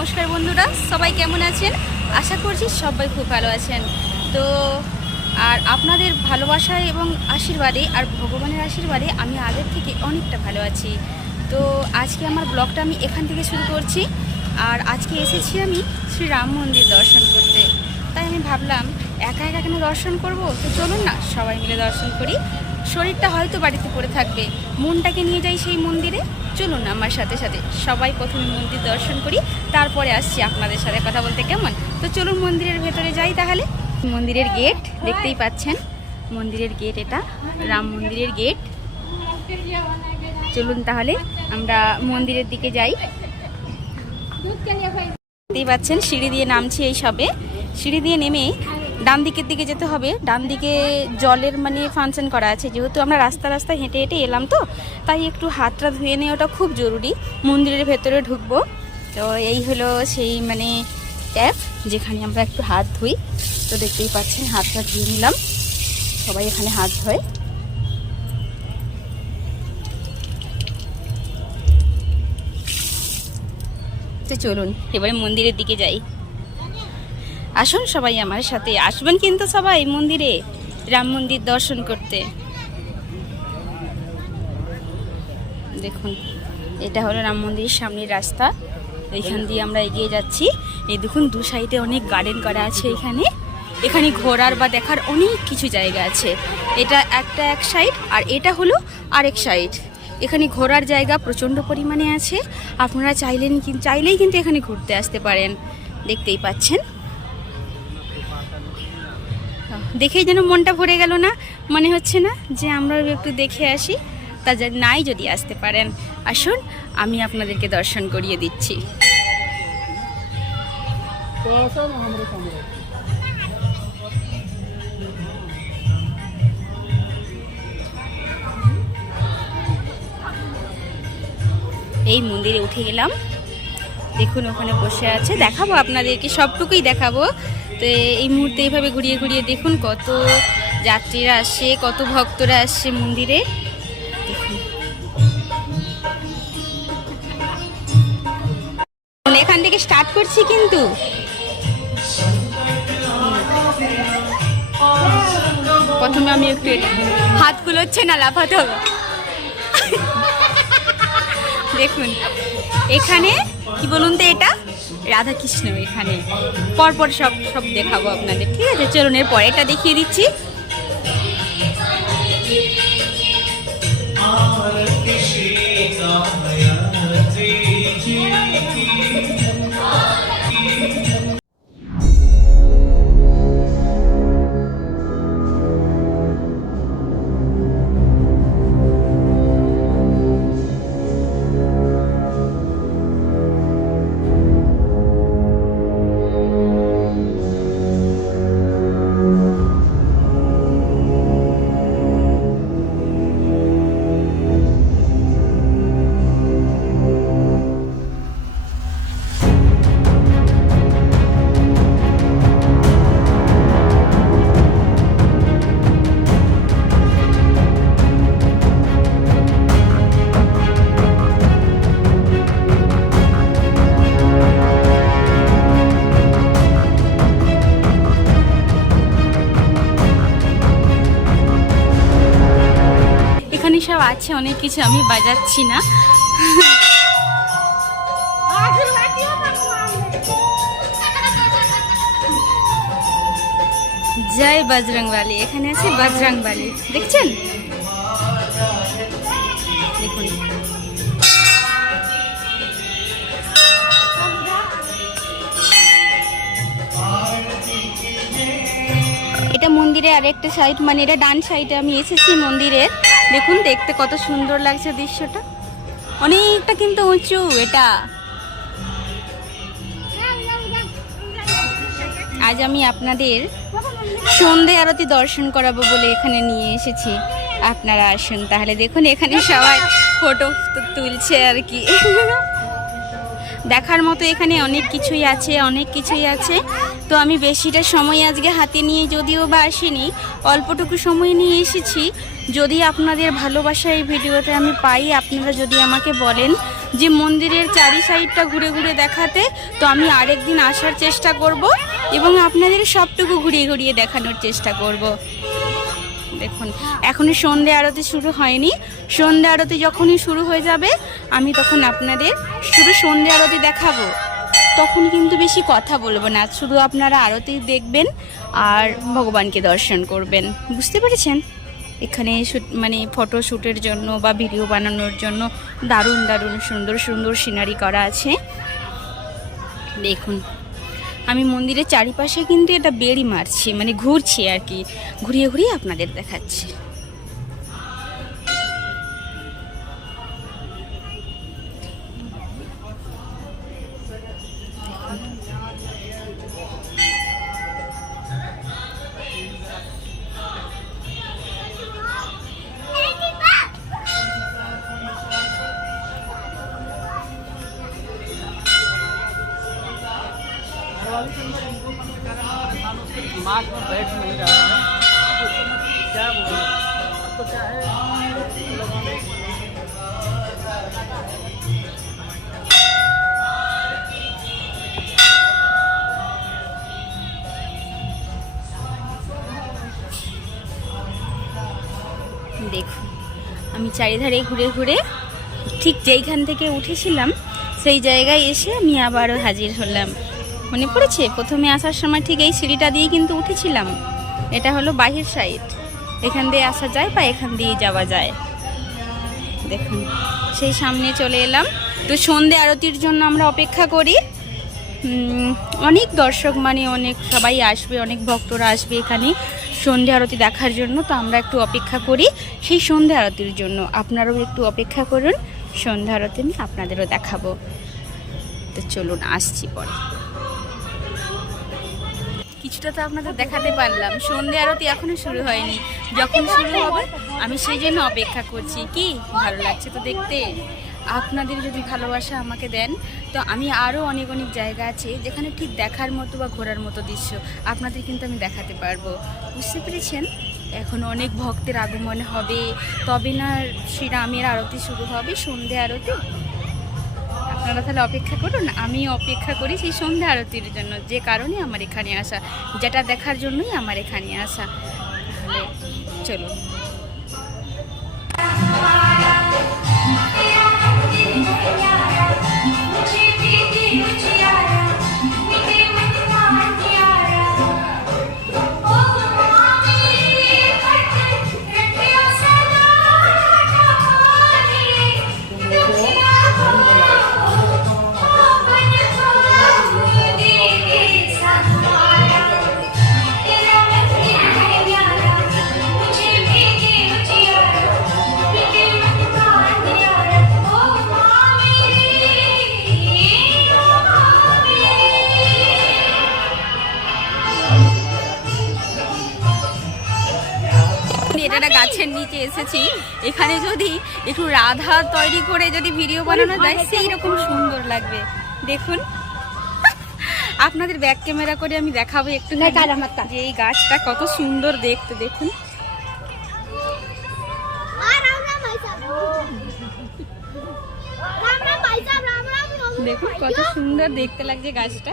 নমস্কার বন্ধুরা, সবাই কেমন আছেন? আশা করছি সবাই খুব ভালো আছেন। তো আর আপনাদের ভালোবাসায় এবং আশীর্বাদে আর ভগবানের আশীর্বাদে আমি আগের থেকে অনেকটা ভালো আছি। তো আজকে আমার ব্লগটা আমি এখান থেকে শুরু করছি। আর আজকে এসেছি আমি শ্রী রাম মন্দির দর্শন করতে। তাই আমি ভাবলাম একা একা কেন দর্শন করব, তো চলুন না সবাই মিলে দর্শন করি। শরীরটা হয়তো বাড়িতে পড়ে থাকবে, মনটাকে নিয়ে যাই সেই মন্দিরে। চলুন আমার সাথে সাথে সবাই প্রথমে মন্দির দর্শন করি, তারপরে আসছি আপনাদের সাথে কথা বলতে, কেমন? তো চলুন মন্দিরের ভেতরে যাই তাহলে। মন্দিরের গেট দেখতেই পাচ্ছেন, মন্দিরের গেট, এটা রাম মন্দিরের গেট। চলুন তাহলে আমরা মন্দিরের দিকে যাই। দেখতেই পাচ্ছেন সিঁড়ি দিয়ে নামছি, এই সবে সিঁড়ি দিয়ে নেমে ডান দিকের দিকে যেতে হবে। ডান দিকে জলের ফাংশন করা আছে, যেহেতু আমরা রাস্তায় হেঁটে হেঁটে এলাম, তো তাই একটু হাতটা ধুয়ে নেওয়াটা খুব জরুরি। মন্দিরের ভেতরে ঢুকবো, তো এই হলো সেই ট্যাপ যেখানে আমরা একটু হাত ধুই। তো দেখতেই পাচ্ছেন হাতটা ধুয়ে নিলাম, সবাই এখানে হাত ধোয়। তো চলুন এবারে মন্দিরের দিকে যাই। আসুন সবাই আমার সাথে, আসবেন কিন্তু সবাই মন্দিরে রাম মন্দির দর্শন করতে। দেখুন এটা হলো রাম মন্দিরের সামনের রাস্তা, এইখান দিয়ে আমরা এগিয়ে যাচ্ছি। এই দেখুন দু সাইডে অনেক গার্ডেন করা আছে, এখানে ঘোরার বা দেখার অনেক কিছু জায়গা আছে। এটা এক সাইড আর এটা হলো আরেক সাইড। এখানে ঘোরার জায়গা প্রচণ্ড পরিমাণে আছে, আপনারা চাইলেই কিন্তু এখানে ঘুরতে আসতে পারেন। দেখতেই পাচ্ছেন, দেখেই যেন মনটা ভরে গেল না, মনে হচ্ছে না যে আমরাও একটু দেখে আসি? তা নাই যদি আসতে পারেন, আসুন আমি আপনাদেরকে দর্শন করিয়ে দিচ্ছি। এই মন্দিরে উঠে গেলাম, দেখুন ওখানে বসে আছে, দেখাবো আপনাদেরকে, সবটুকুই দেখাবো। তো এই মুহূর্তে এইভাবে ঘুরিয়ে ঘুরিয়ে দেখুন কত যাত্রীরা আসছে, কত ভক্তরা আসছে মন্দিরে। দেখুন এখান থেকে স্টার্ট করছি, কিন্তু প্রথমে আমি একটু হাত কুলোচ্ছে না, লাফাতে হবে। দেখুন এখানে কি বলুন তো, এটা রাধাকৃষ্ণ। এখানে পরপর সব দেখাবো আপনাদের, ঠিক আছে? চলুন এর পরে এটা দেখিয়ে দিচ্ছি। সব আছে অনেক কিছু, আমি বাজাচ্ছি না। জয় বজরংবলী, এখানে আছে বজরংবলী, দেখছেন? দেখুন এটা মন্দিরে আরেকটা সাইড, এটা ডান সাইডে আমি এসেছি মন্দিরের। দেখুন দেখতে কত সুন্দর লাগছে দৃশ্যটা, অনেকটা কিন্তু উঁচু এটা। আজ আমি আপনাদের সন্ধে আরতি দর্শন করাবো বলে এখানে নিয়ে এসেছি, আপনারা আসুন তাহলে। দেখুন এখানে সবাই ফটো তুলছে আর কি, দেখার মতো এখানে অনেক কিছুই আছে। তো আমি বেশিটা সময় আজকে হাতে নিয়ে যদিও বা আসিনি, অল্পটুকু সময় নিয়ে এসেছি। যদি আপনাদের ভালোবাসা এই ভিডিওতে আমি পাই, আপনারা যদি আমাকে বলেন যে মন্দিরের চারি সাইডটা ঘুরে ঘুরে দেখাতে, তো আমি আরেকদিন আসার চেষ্টা করব এবং আপনাদের সবটুকু ঘুরিয়ে ঘুরিয়ে দেখানোর চেষ্টা করব। দেখুন এখনই সন্ধ্যে আরতি শুরু হয়নি, সন্ধ্যে আরতি যখনই শুরু হয়ে যাবে আমি তখন আপনাদের শুধু সন্ধ্যে আরতি দেখাবো। তখন কিন্তু বেশি কথা বলবো না, শুধু আপনারা আরতি দেখবেন আর ভগবানকে দর্শন করবেন। বুঝতে পেরেছেন? এখানে মানে ফটো শ্যুটের জন্য বা ভিডিও বানানোর জন্য দারুণ দারুণ সুন্দর সুন্দর সিনারি করা আছে। দেখুন আমি মন্দিরের চারিপাশে কিন্তু এটা বেড়ি মারছি, মানে ঘুরছি আর কি, ঘুরিয়ে ঘুরিয়ে আপনাদের দেখাচ্ছি। दिमाग में बैठ नहीं रहा है, क्या बोलूं, अब तो क्या है দেখুন আমি চারিধারে ঘুরে ঘুরে ঠিক যেইখান থেকে উঠেছিলাম সেই জায়গায় এসে আমি আবারও হাজির হলাম। মনে পড়েছে প্রথমে আসার সময় ঠিক এই সিঁড়িটা দিয়ে কিন্তু উঠেছিলাম। এটা হলো বাহির সাইড, এখান দিয়ে আসা যায় বা এখান দিয়ে যাওয়া যায়। দেখুন সেই সামনে চলে এলাম। তো সন্ধ্যে আরতির জন্য আমরা অপেক্ষা করি। অনেক দর্শক মানে অনেক সবাই আসবে, অনেক ভক্তরা আসবে এখানে সন্ধ্যে আরতি দেখার জন্য। তো আমরা একটু অপেক্ষা করি সেই সন্ধ্যে আরতির জন্য। আপনারাও একটু অপেক্ষা করুন, সন্ধ্যা আরতি আমি আপনাদেরও দেখাবো। তো চলুন আসছি পরে। কিছুটা তো আপনাদের দেখাতে পারলাম, সন্ধ্যে আরতি এখনো শুরু হয়নি, যখন শুরু হবে আমি সেই জন্য অপেক্ষা করছি। কি ভালো লাগছে তো দেখতে। আপনাদের যদি ভালোবাসা আমাকে দেন তো আমি আরও অনেক অনেক জায়গা আছে যেখানে ঠিক দেখার মতো বা ঘোরার মতো দৃশ্য আপনাদের কিন্তু আমি দেখাতে পারবো। বুঝতে পেরেছেন? এখন অনেক ভক্তের আগমন হবে, তবে না শ্রীরামের আরতি শুরু হবে, সন্ধ্যে আরতি। আপনারা তাহলে অপেক্ষা করুন, আমি অপেক্ষা করি সেই সন্ধ্যা আরতির জন্য, যে কারণে আমার এখানে আসা, যেটা দেখার জন্যই আমার এখানে আসা। তাহলে চলুন। এটা একটা গাছের নিচে এসেছি, এখানে যদি একটু রাধা তৈরি করে যদি ভিডিও বানানো যায় সেই রকম সুন্দর লাগবে। দেখুন আপনাদের ব্যাক ক্যামেরা করে আমি দেখাবো একটু যে এই গাছটা কত সুন্দর দেখতে। দেখুন দেখুন কত সুন্দর দেখতে লাগছে গাছটা।